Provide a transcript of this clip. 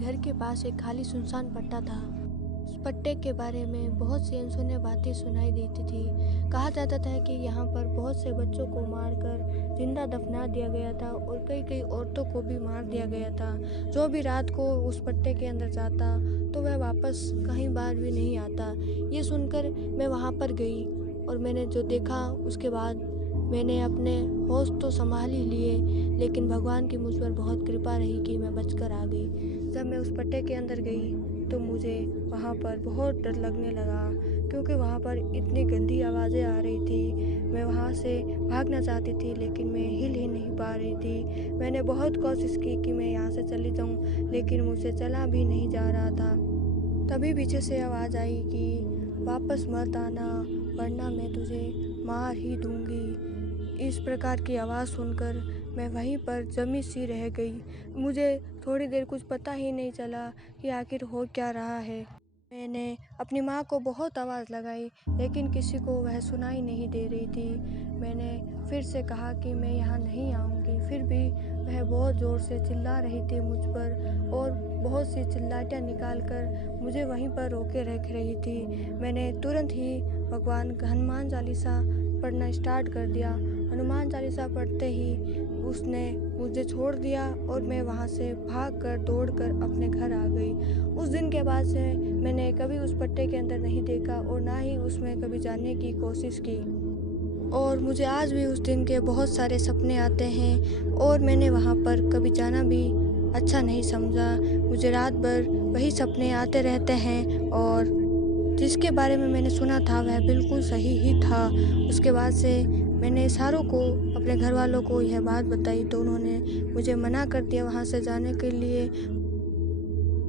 घर के पास एक खाली सुनसान पट्टा था। उस पट्टे के बारे में बहुत सी अनसुनी बातें सुनाई देती थी। कहा जाता था कि यहाँ पर बहुत से बच्चों को मारकर जिंदा दफना दिया गया था और कई कई औरतों को भी मार दिया गया था। जो भी रात को उस पट्टे के अंदर जाता तो वह वापस कहीं बार भी नहीं आता। ये सुनकर मैं वहाँ पर गई और मैंने जो देखा उसके बाद मैंने अपने होश तो संभाल ही लिए, लेकिन भगवान की मुझ पर बहुत कृपा रही कि मैं बचकर आ गई। जब मैं उस पट्टे के अंदर गई तो मुझे वहाँ पर बहुत डर लगने लगा, क्योंकि वहाँ पर इतनी गंदी आवाज़ें आ रही थी। मैं वहाँ से भागना चाहती थी लेकिन मैं हिल ही नहीं पा रही थी। मैंने बहुत कोशिश की कि मैं यहाँ से चली जाऊँ, लेकिन मुझसे चला भी नहीं जा रहा था। तभी पीछे से आवाज़ आई कि वापस मत आना, वरना मैं तुझे मार ही दूँगी। इस प्रकार की आवाज़ सुनकर मैं वहीं पर जमी सी रह गई। मुझे थोड़ी देर कुछ पता ही नहीं चला कि आखिर हो क्या रहा है। मैंने अपनी माँ को बहुत आवाज़ लगाई, लेकिन किसी को वह सुनाई नहीं दे रही थी। मैंने फिर से कहा कि मैं यहाँ नहीं आऊँगी, फिर भी वह बहुत ज़ोर से चिल्ला रही थी मुझ पर और बहुत सी चिल्लाटियाँ निकाल कर मुझे वहीं पर रोके रख रही थी। मैंने तुरंत ही भगवान का हनुमान चालीसा पढ़ना स्टार्ट कर दिया। हनुमान चालीसा पढ़ते ही उसने मुझे छोड़ दिया और मैं वहाँ से भागकर दौड़कर अपने घर आ गई। उस दिन के बाद से मैंने कभी उस पट्टे के अंदर नहीं देखा और ना ही उसमें कभी जाने की कोशिश की। और मुझे आज भी उस दिन के बहुत सारे सपने आते हैं और मैंने वहाँ पर कभी जाना भी अच्छा नहीं समझा। मुझे रात भर वही सपने आते रहते हैं और जिसके बारे में मैंने सुना था वह बिल्कुल सही ही था। उसके बाद से मैंने सारों को, अपने घर वालों को यह बात बताई तो उन्होंने मुझे मना कर दिया वहाँ से जाने के लिए